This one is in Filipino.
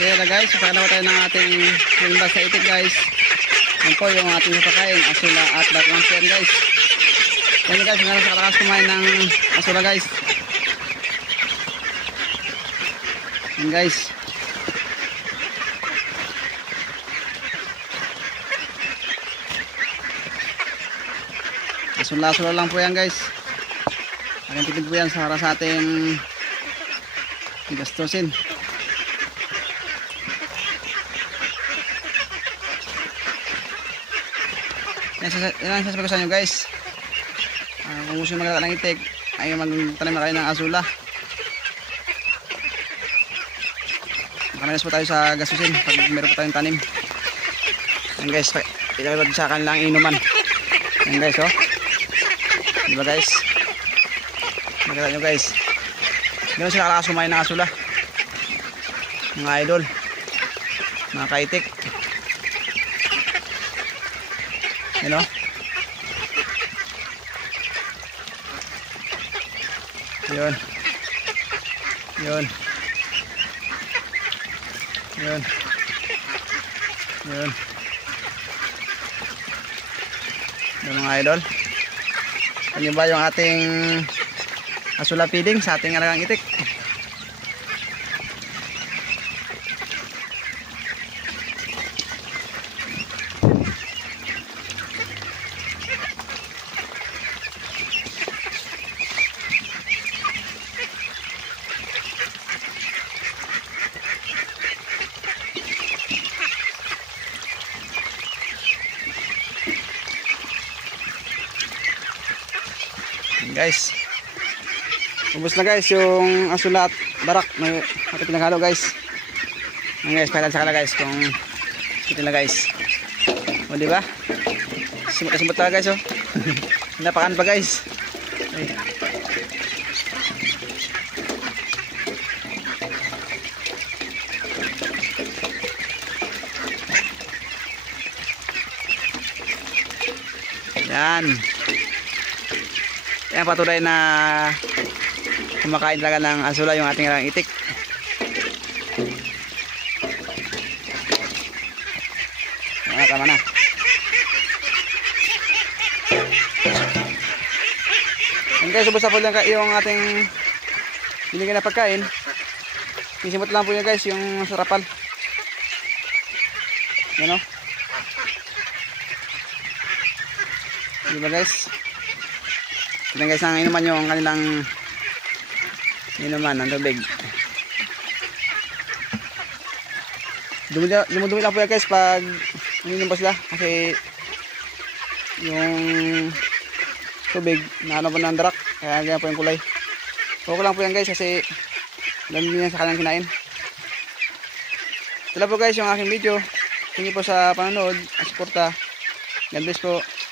Kaya na guys, pakalawa tayo ng ating limba sa itik guys. Yan po yung ating napakain, asula at batang yan guys. Yan guys, meron sa kalakas kumain ng asula guys. Yan guys. Asula-asula lang po yan guys. Aking tipid po yan para sa ating gastusin. Yan ang sasabi ko sa inyo guys. Kung gusto nyo magkakalang itik, ay magtanim na kayo ng asula. Makamilas po tayo sa gastusin pag meron po tayong tanim. Yan guys, ilagay sa kanilang inuman. Yan guys, oh. Diba guys? Makita nyo guys. Ganoon sila kalakas kumain ng asula. Mga idol, mga kaitik. Yan o. Yun. Yun. Yun. Yun. Yan mga idol. Ano ba yung ating asula feeding sa ating alagang itik? Guys, ubos na guys yung asula at barak na ating pinaghalo guys. Yan guys, kailan sa kala guys kung ito na guys. O diba? Simot na simot talaga guys, oh. Napakan pa guys. Ay. Yan. Yan patuloy na kumakain talaga ng asula yung ating alang itik. Tama na. Yan guys, ubos na po lang yung ating binigyan na pagkain. Isimot lang po yan guys yung sarapal. Yan o. Diba guys? Ito guys ang inuman yung kanilang inuman ng tubig. Dumudumi lang po yan guys pag ininom pa sila kasi yung tubig na ano po ng darak kaya ganyan po yung kulay. Okay lang po yan guys kasi dami yan sa kanilang kinain. Ito lang po guys yung aking video. Thank you po sa panonood at suporta. God bless po.